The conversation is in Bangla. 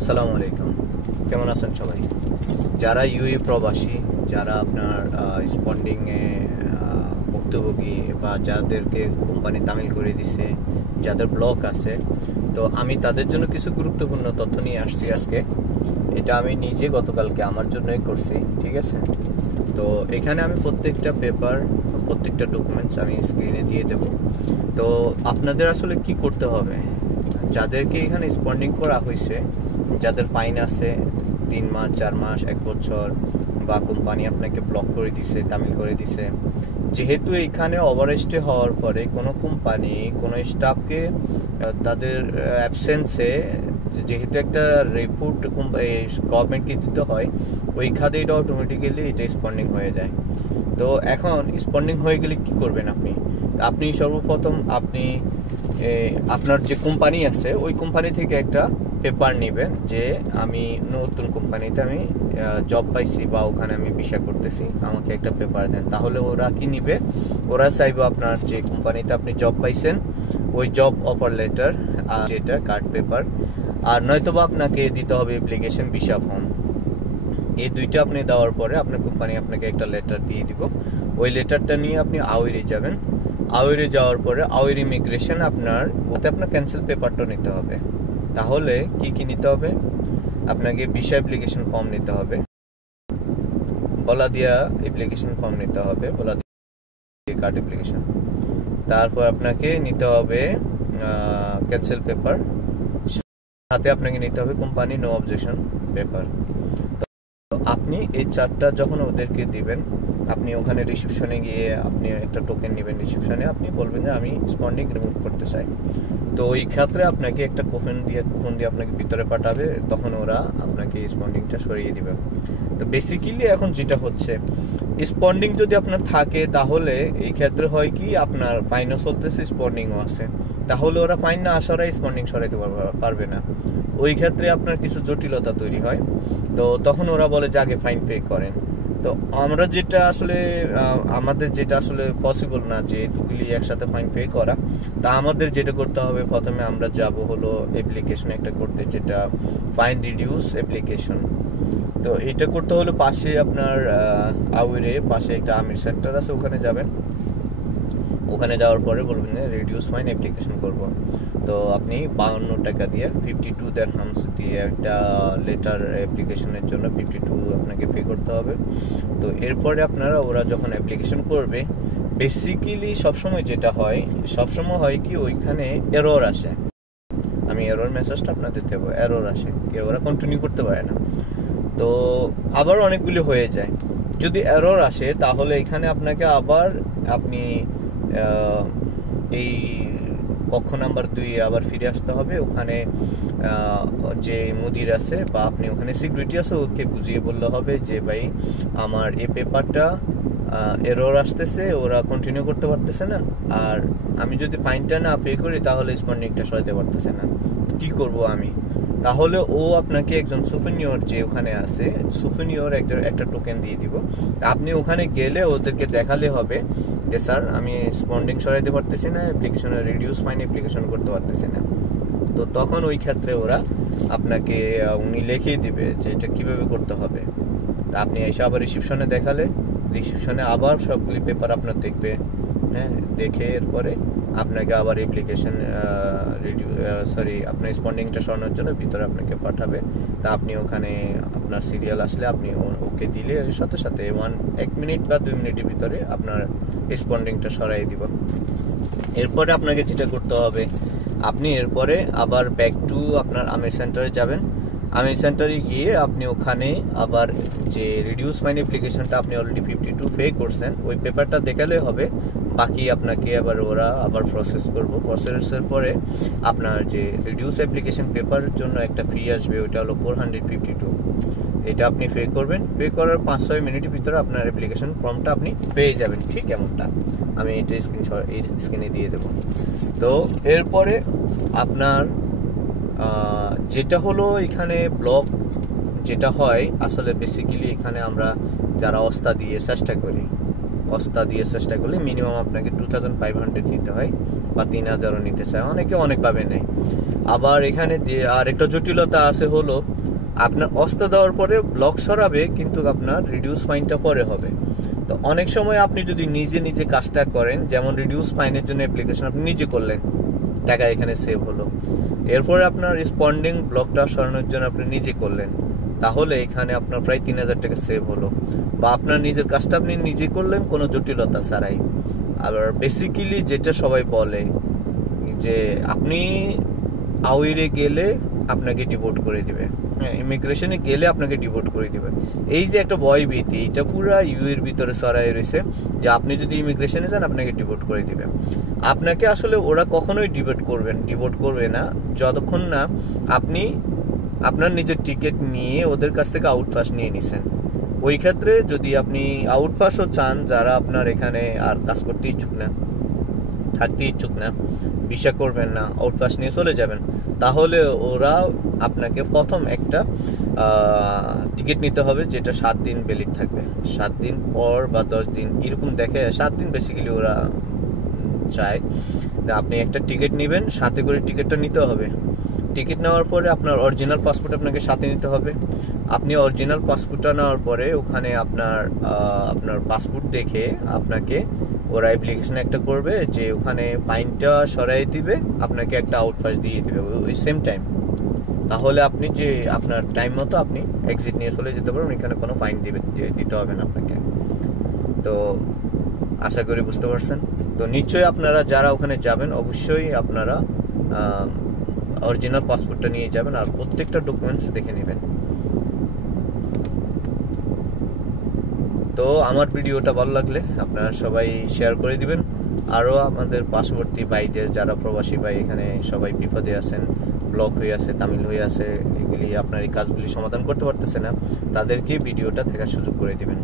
আসসালামু আলাইকুম, কেমন আছেন সবাই? যারা ইউএই প্রবাসী, যারা আপনার স্পন্ডিংয়ে ভুক্তভোগী বা যাদেরকে কোম্পানি তামিল করে দিছে, যাদের ব্লক আছে, তো আমি তাদের জন্য কিছু গুরুত্বপূর্ণ তথ্য নিয়ে আসছি আজকে। এটা আমি নিজে গতকালকে আমার জন্যই করছি, ঠিক আছে? তো এখানে আমি প্রত্যেকটা পেপার, প্রত্যেকটা ডকুমেন্টস আমি স্ক্রিনে দিয়ে দেব। তো আপনাদের আসলে কি করতে হবে, যাদেরকে এখানে স্পন্ডিং করা হয়েছে, যাদের ফাইন আছে 3 মাস, 4 মাস, 1 বছর, বা কোম্পানি আপনাকে ব্লক করে দিছে, তামিল করে দিছে, যেহেতু এখানে ওভারস্টে হওয়ার পরে কোনো কোম্পানি কোনো স্টাফকে তাদের অ্যাবসেন্সে যেহেতু একটা রিপোর্ট গভর্নমেন্টকে দিতে হয়, ওই খাতে এটা অটোমেটিক্যালি এটা স্পন্ডিং হয়ে যায়। তো এখন স্পন্ডিং হয়ে গেলে কি করবেন আপনি সর্বপ্রথম আপনি আপনার যে কোম্পানি আছে ওই কোম্পানি থেকে একটা পেপার নেবেন যে আমি নতুন কোম্পানিতে আমি জব পাইছি বা ওখানে আমি ভিসা করতেছি, আমাকে একটা পেপার দেন। তাহলে ওরা কি নিবে, ওরা চাইবে আপনার যে কোম্পানিতে আপনি জব পাইছেন ওই জব অফার লেটার, যেটা কার্ড পেপার, আর নয়তোবা আপনাকে দিতে হবে অ্যাপ্লিকেশন ভিসা ফর্ম। এই দুইটা আপনি দেওয়ার পরে আপনার কোম্পানি আপনাকে একটা লেটার দিয়ে দিব। ওই লেটারটা নিয়ে আপনি আওয়াইরে যাবেন। আওয়াইরে যাওয়ার পরে আওয়াইর ইমিগ্রেশন ওতে আপনার ক্যান্সেল পেপারটা নিতে হবে। তাহলে কি কি নিতে হবে, আপনাকে ভিসা অ্যাপ্লিকেশন ফর্ম নিতে হবে, বলা দিয়া অ্যাপ্লিকেশন ফর্ম নিতে হবে, বলা দিয়ে কার্ড অ্যাপ্লিকেশন। তারপর আপনাকে নিতে হবে ক্যান্সেল পেপার, সাথে আপনাকে নিতে হবে কোম্পানি নো অবজেকশন পেপার। আপনি এই চারটা যখন ওদেরকে দিবেন, আপনি ওখানে রিসেপশনে গিয়ে আপনি একটা টোকেন নেবেন। রিসেপশনে আপনি বলবেন যে আমি স্পন্ডিং রিমুভ করতে চাই। তো ওই ক্ষেত্রে আপনাকে একটা কুপন দিয়ে আপনাকে ভিতরে পাঠাবে, তখন ওরা আপনাকে স্পন্ডিংটা সরিয়ে দিবে। তো বেসিক্যালি এখন যেটা হচ্ছে, স্পন্ডিং যদি আপনার থাকে তাহলে এই ক্ষেত্রে হয় কি, আপনার ফাইনও চলতেছে, স্পন্ডিংও আছে, তাহলে ওরা ফাইন না আসারাই স্পন্ডিং সরাইতে পারবে না। ওই ক্ষেত্রে আপনার কিছু জটিলতা তৈরি হয়। তো তখন ওরা বলে যে আগে ফাইন পে করেন। তো আমাদের যেটা আসলে পসিবল না যে দুগুলি একসাথে ফাইন পে করা। তা আমাদের যেটা করতে হবে, প্রথমে আমরা যাব হলো অ্যাপ্লিকেশন একটা করতে, যেটা ফাইন রিডিউস অ্যাপ্লিকেশন। তো এটা করতে হলে পাশে আপনার আউইরে পাশে একটা আমির সেন্টার আছে, ওখানে যাবেন। ওখানে যাওয়ার পরে বলবেন যে রিডিউস ফাইন অ্যাপ্লিকেশন করব। তো আপনি 52 টাকা দিয়ে 52 দিরহামস দিয়ে একটা লেটার অ্যাপ্লিকেশনের জন্য 52 আপনাকে পে করতে হবে। তো এরপরে ওরা যখন অ্যাপ্লিকেশন করবে, বেসিক্যালি সবসময় হয় কি, ওইখানে এরর আসে। আমি এরর মেসেজটা আপনাদের দেবো, এরর আসে, কেউ ওরা কন্টিনিউ করতে পারে না। তো আবার অনেকগুলি হয়ে যায়। যদি এরর আসে তাহলে এখানে আপনাকে আপনি এই কক্ষ নাম্বার 2 আবার ফিরে আসতে হবে। ওখানে যে মুদির আছে বা আপনি ওখানে সিকিউরিটি আছে, ওকে বুঝিয়ে বললে হবে যে ভাই আমার এই পেপারটা এরর আসতেছে, ওরা কন্টিনিউ করতে পারতেছে না, আর আমি যদি ফাইনটা না পে করি তাহলে স্পন্ডিংটা সরাতে পারতেছে না, কি করব আমি? তাহলে ও আপনাকে একজন সুপিনিয়র যে ওখানে আছে, সুপিনিয়র একটা টোকেন দিয়ে দিব। আপনি ওখানে গেলে ওদেরকে দেখালে হবে যে স্যার আমি স্পন্ডিং সরাইতে পারতেছি না, অ্যাপ্লিকেশনে রিডিউস ফাইন অ্যাপ্লিকেশন করতে পারতেছি না। তো তখন ওই ক্ষেত্রে ওরা আপনাকে উনি লিখিয়ে দিবে যে এটা কিভাবে করতে হবে। তা আপনি এসে আবার রিসেপশনে দেখালে, রিসেপশনে আবার সবগুলি পেপার আপনার দেখবে, হ্যাঁ, দেখে এরপরে আপনাকে আবার অ্যাপ্লিকেশন আপনার স্পন্ডিংটা সরানোর জন্য ভিতরে আপনাকে পাঠাবে। তা আপনি ওখানে আপনার সিরিয়াল আসলে আপনি ওকে দিলে সাথে সাথে 1 মিনিট বা 2 মিনিটের ভিতরে আপনার স্পন্ডিংটা সরাই দিব। এরপরে আপনাকে যেটা করতে হবে, আপনি এরপরে আবার ব্যাক টু আপনার আমির সেন্টারে যাবেন। আমির সেন্টারে গিয়ে আপনি ওখানে আবার যে রিডিউস ফাইন অ্যাপ্লিকেশনটা আপনি অলরেডি 52 পে করছেন, ওই পেপারটা দেখালে হবে। বাকি আপনাকে ওরা আবার প্রসেস করবো। প্রসেসের পরে আপনার যে রিডিউস অ্যাপ্লিকেশন পেপারের জন্য একটা ফি আসবে, ওইটা হলো 452। এটা আপনি পে করবেন। পে করার 5-6 মিনিটের ভিতরে আপনার অ্যাপ্লিকেশন ফর্মটা আপনি পেয়ে যাবেন, ঠিক এমনটা। আমি এটা স্ক্রিনে দিয়ে দেবো। তো এরপরে আপনার যেটা হলো এখানে ব্লক যেটা হয় আসলে বেসিক্যালি এখানে আমরা যারা ওস্তাদ দিয়ে চেষ্টা করি, অস্তা দিয়ে চেষ্টা করলে মিনিমাম আপনাকে 2500 দিতে হয়, বা 3000ও নিতে চায়, অনেকে অনেকভাবে নেয়। আবার এখানে আর একটা জটিলতা আছে হলো, আপনার অস্তা দেওয়ার পরে ব্লক সরাবে, কিন্তু আপনার রিডিউস ফাইনটা পরে হবে। তো অনেক সময় আপনি যদি নিজে নিজে কাজটা করেন, যেমন রিডিউস ফাইনের জন্য অ্যাপ্লিকেশন আপনি নিজে করলেন, টাকা এখানে সেভ হলো। এরপরে আপনার রেসপন্ডিং ব্লকটা সরানোর জন্য আপনি নিজে করলেন, তাহলে এখানে আপনার প্রায় 3000 টাকা সেভ হলো, বা আপনার নিজের কাজটা আপনি নিজে করলেন কোনো জটিলতা ছাড়াই। আবার বেসিক্যালি যেটা সবাই বলে যে আপনি আউইরে গেলে আপনাকে ডিপোর্ট করে দিবে, হ্যাঁ, ইমিগ্রেশনে গেলে আপনাকে ডিপোর্ট করে দিবে। এই যে একটা ভয় ভীতি, এটা পুরো ইউএর ভিতরে ছড়াই রয়েছে যে আপনি যদি ইমিগ্রেশনে যান আপনাকে ডিপোর্ট করে দিবে। আপনাকে আসলে ওরা কখনোই ডিপোর্ট করবে না যতক্ষণ না আপনি আপনার নিজের টিকিট নিয়ে ওদের কাছ থেকে আউটপাস নিয়ে নিছেন। ওই ক্ষেত্রে যদি আপনি আউটপাসও চান, যারা আপনার এখানে আর কাজ করতে ইচ্ছুক না, থাকতে ইচ্ছুক না, ভিসা করবেন না, আউটপাস নিয়ে চলে যাবেন, তাহলে ওরা আপনাকে প্রথম একটা টিকিট নিতে হবে, যেটা 7 দিন ভ্যালিড থাকবে। 7 দিন পর বা 10 দিন এরকম দেখে, 7 দিন বেসিক্যালি ওরা চায়। আপনি একটা টিকিট নেবেন, সাথে করে টিকিটটা নিতে হবে। টিকিট নেওয়ার পরে আপনার অরিজিনাল পাসপোর্ট আপনাকে সাথে নিতে হবে। আপনি অরিজিনাল পাসপোর্টটা নেওয়ার পরে ওখানে আপনার পাসপোর্ট দেখে আপনাকে ওরা অ্যাপ্লিকেশন একটা করবে যে ওখানে ফাইনটা সরাই দিবে, আপনাকে একটা আউটপাস দিয়ে দিবে ওই সেম টাইম। তাহলে আপনি যে আপনার টাইম মতো আপনি এক্সিট নিয়ে চলে যেতে পারবেন, এখানে কোনো ফাইন দিতে হবে না আপনাকে। তো আশা করি বুঝতে পারছেন। তো নিশ্চয়ই আপনারা যারা ওখানে যাবেন অবশ্যই আপনারা অরিজিনাল পাসপোর্টটা নিয়ে যাবেন, আর প্রত্যেকটা ডকুমেন্টস দেখে নেবেন। তো আমার ভিডিওটা ভালো লাগলে আপনারা সবাই শেয়ার করে দিবেন। আরও আমাদের পার্শ্ববর্তী ভাইদের, যারা প্রবাসী ভাই এখানে সবাই বিপদে আছেন, ব্লক হয়ে আছে, তামিল হয়ে আছে, এগুলি আপনার এই কাজগুলি সমাধান করতে পারতেছে না, তাদেরকে ভিডিওটা দেখার সুযোগ করে দিবেন।